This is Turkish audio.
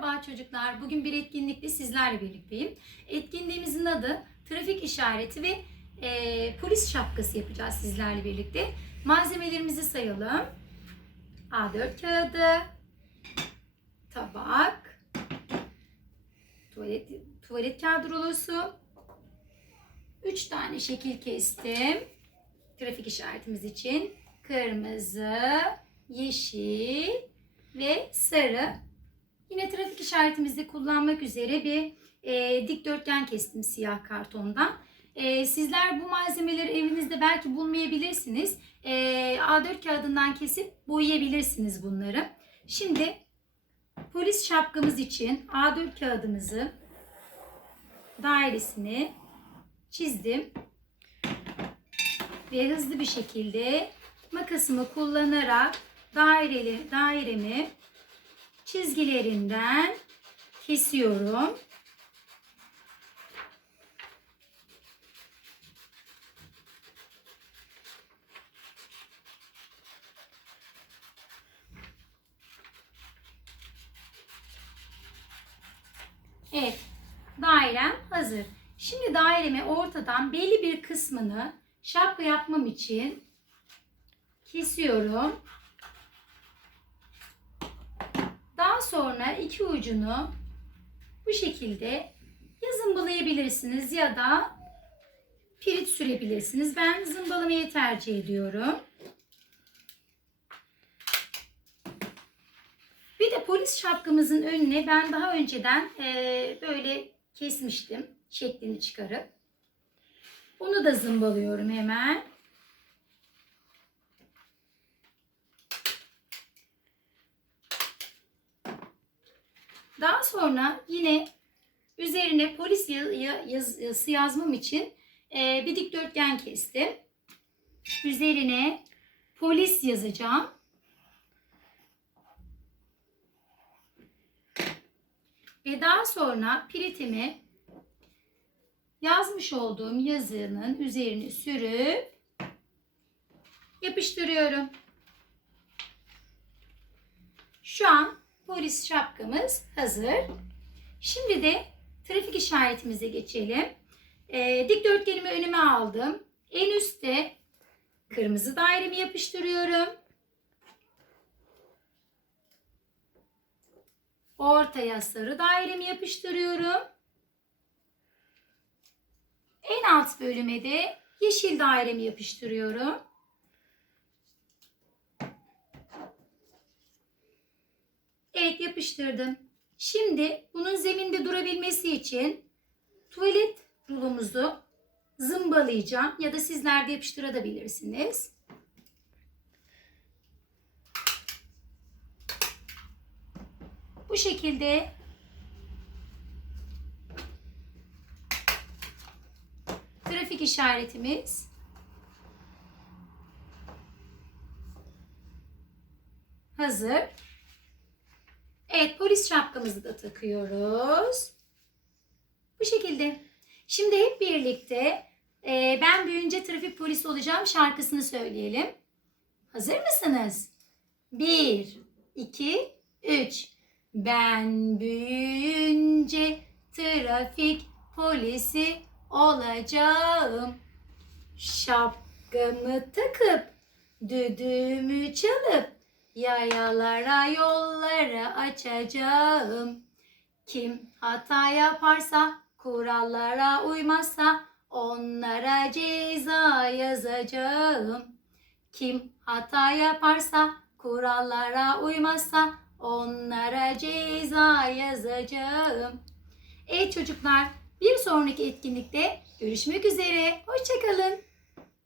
Merhaba çocuklar. Bugün bir etkinlikte sizlerle birlikteyim. Etkinliğimizin adı trafik işareti ve e, polis şapkası yapacağız sizlerle birlikte. Malzemelerimizi sayalım. A4 kağıdı, tabak, tuvalet, tuvalet kağıdı rulosu, 3 tane şekil kestim. Trafik işaretimiz için kırmızı, yeşil ve sarı. Yine trafik işaretimizde kullanmak üzere bir e, dikdörtgen kestim siyah kartondan. E, sizler bu malzemeleri evinizde belki bulmayabilirsiniz. E, A4 kağıdından kesip boyayabilirsiniz bunları. Şimdi polis şapkamız için A4 kağıdımızı dairesini çizdim. Ve hızlı bir şekilde makasımı kullanarak daireli dairemi çizgilerinden kesiyorum. Evet, dairem hazır. Şimdi dairemi ortadan belli bir kısmını şapka yapmam için kesiyorum. Sonra iki ucunu bu şekilde ya zımbalayabilirsiniz ya da pirit sürebilirsiniz. Ben zımbalamayı tercih ediyorum. Bir de polis şapkamızın önüne ben daha önceden eee, böyle kesmiştim şeklini çıkarıp. Onu da zımbalıyorum hemen. Daha sonra yine üzerine polis ya- ya- yazısı yazmam için eee, bir dikdörtgen kestim. Üzerine polis yazacağım. Ve daha sonra piritimi yazmış olduğum yazının üzerine sürüp yapıştırıyorum. Şu an polis şapkamız hazır. Şimdi de trafik işaretimize geçelim. Ee, dikdörtgenimi önüme aldım. En üstte kırmızı dairemi yapıştırıyorum. Ortaya sarı dairemi yapıştırıyorum. En alt bölüme de yeşil dairemi yapıştırıyorum. Evet yapıştırdım. Şimdi bunun zeminde durabilmesi için tuvalet rulomuzu zımbalayacağım ya da sizler de yapıştırabilirsiniz. Bu şekilde trafik işaretimiz hazır. Evet polis şapkamızı da takıyoruz. Bu şekilde. Şimdi hep birlikte e, ben büyüyünce trafik polisi olacağım şarkısını söyleyelim. Hazır mısınız? Bir, iki, üç. Ben büyüyünce trafik polisi olacağım. Şapkamı takıp düdüğümü çalıp yayalara yolları açacağım. Kim hata yaparsa kurallara uymazsa onlara ceza yazacağım. Kim hata yaparsa kurallara uymazsa onlara ceza yazacağım. Evet çocuklar bir sonraki etkinlikte görüşmek üzere. Hoşçakalın.